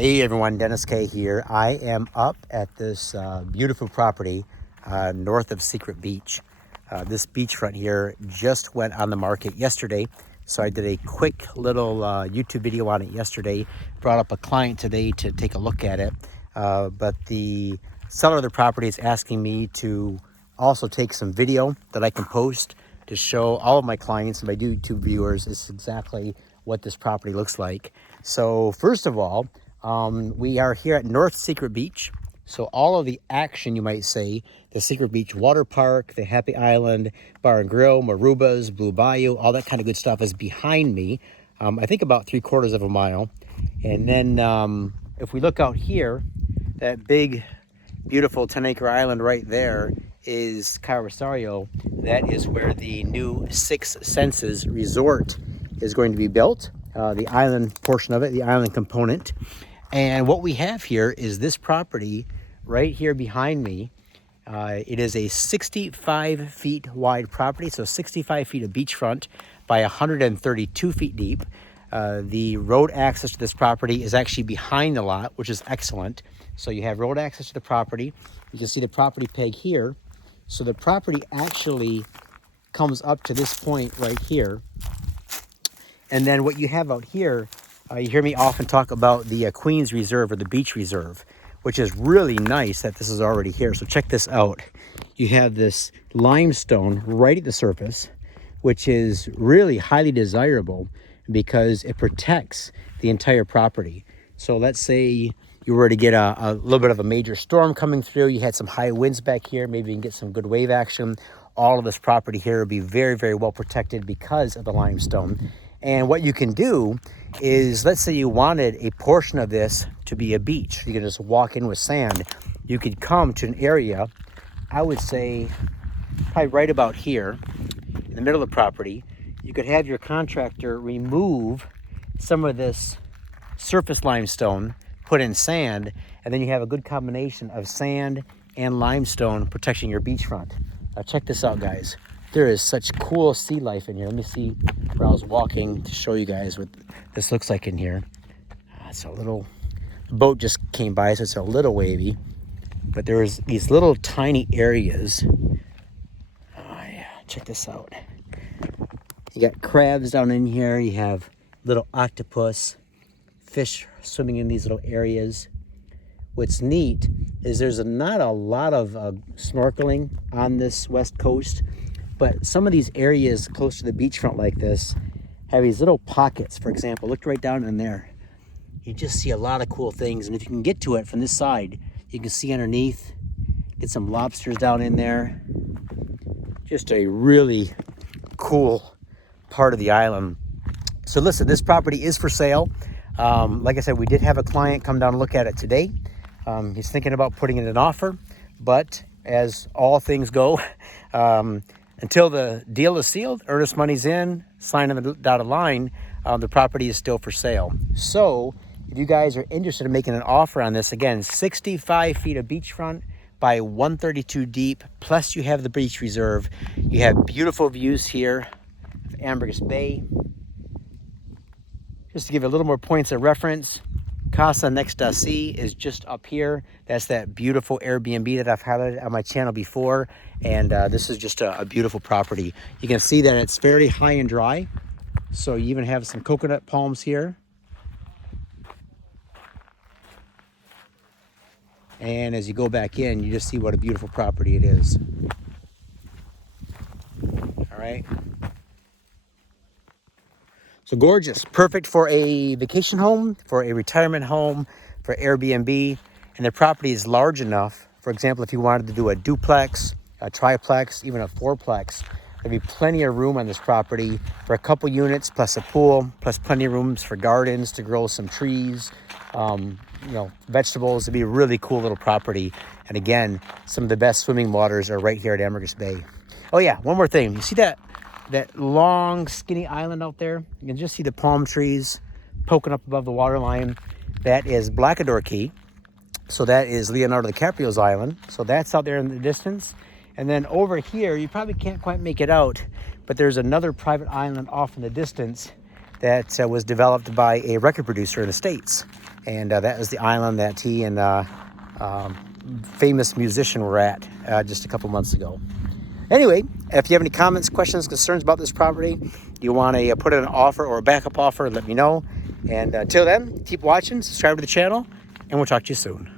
Hey everyone, Dennis K here. I am up at this beautiful property north of Secret Beach. This beachfront here just went on the market yesterday, so I did a quick little YouTube video on it yesterday. Brought up a client today to take a look at it, but the seller of the property is asking me to also take some video that I can post to show all of my clients and my YouTube viewers is exactly what this property looks like. So first of all, we are here at North Secret Beach. So all of the action, you might say, the Secret Beach Water Park, the Happy Island, Bar and Grill, Marubas, Blue Bayou, all that kind of good stuff is behind me. I think about 3/4 of a mile. And then if we look out here, that big, beautiful 10-acre island right there is Rosario. That is where the new Six Senses Resort is going to be built. The island portion of it, the island component. And what we have here is this property right here behind me. It is a 65 feet wide property, so 65 feet of beachfront by 132 feet deep. The road access to this property is actually behind the lot, which is excellent. So you have road access to the property. You can see the property peg here. So the property actually comes up to this point right here. And then what you have out here, you hear me often talk about the Queens Reserve or the Beach Reserve, which is really nice that this is already here. So check this out. You have this limestone right at the surface, which is really highly desirable because it protects the entire property. So let's say you were to get a little bit of a major storm coming through, you had some high winds back here, maybe you can get some good wave action. All of this property here will be very, very well protected because of the limestone. And what you can do is, let's say you wanted a portion of this to be a beach. You can just walk in with sand. You could come to an area, I would say probably right about here in the middle of the property. You could have your contractor remove some of this surface limestone, put in sand, and then you have a good combination of sand and limestone protecting your beachfront. Now check this out, guys. There is such cool sea life in here. Let me see where I was walking to show you guys what this looks like in here. It's a little, the boat just came by, so it's a little wavy. But there's these little tiny areas. Oh yeah, check this out. You got crabs down in here. You have little octopus, fish swimming in these little areas. What's neat is there's not a lot of snorkeling on this west coast. But some of these areas close to the beachfront like this have these little pockets. For example, look right down in there. You just see a lot of cool things. And if you can get to it from this side, you can see underneath, get some lobsters down in there. Just a really cool part of the island. So listen, this property is for sale. Like I said, we did have a client come down and look at it today. He's thinking about putting in an offer, but as all things go, until the deal is sealed, earnest money's in, sign on the dotted line, the property is still for sale. So if you guys are interested in making an offer on this, again, 65 feet of beachfront by 132 deep, plus you have the beach reserve. You have beautiful views here of Ambergris Bay. Just to give you a little more points of reference, Casa Next C is just up here. That's that beautiful Airbnb that I've highlighted on my channel before. And this is just a beautiful property. You can see that it's very high and dry. So you even have some coconut palms here. And as you go back in, you just see what a beautiful property it is. All right. So gorgeous, perfect for a vacation home, for a retirement home, for Airbnb. And the property is large enough. For example, if you wanted to do a duplex, a triplex, even a fourplex, there'd be plenty of room on this property for a couple units, plus a pool, plus plenty of rooms for gardens to grow some trees, vegetables. It'd be a really cool little property. And again, some of the best swimming waters are right here at Ambergris Bay. Oh yeah, one more thing. You see that long skinny island out there? You can just see the palm trees poking up above the waterline. That is Blackador Key. So that is Leonardo DiCaprio's island. So that's out there in the distance. And then over here, you probably can't quite make it out, but there's another private island off in the distance that was developed by a record producer in the States. And that was the island that he and famous musician were at just a couple months ago. Anyway, if you have any comments, questions, concerns about this property, you want to put in an offer or a backup offer, let me know. And until then, keep watching, subscribe to the channel, and we'll talk to you soon.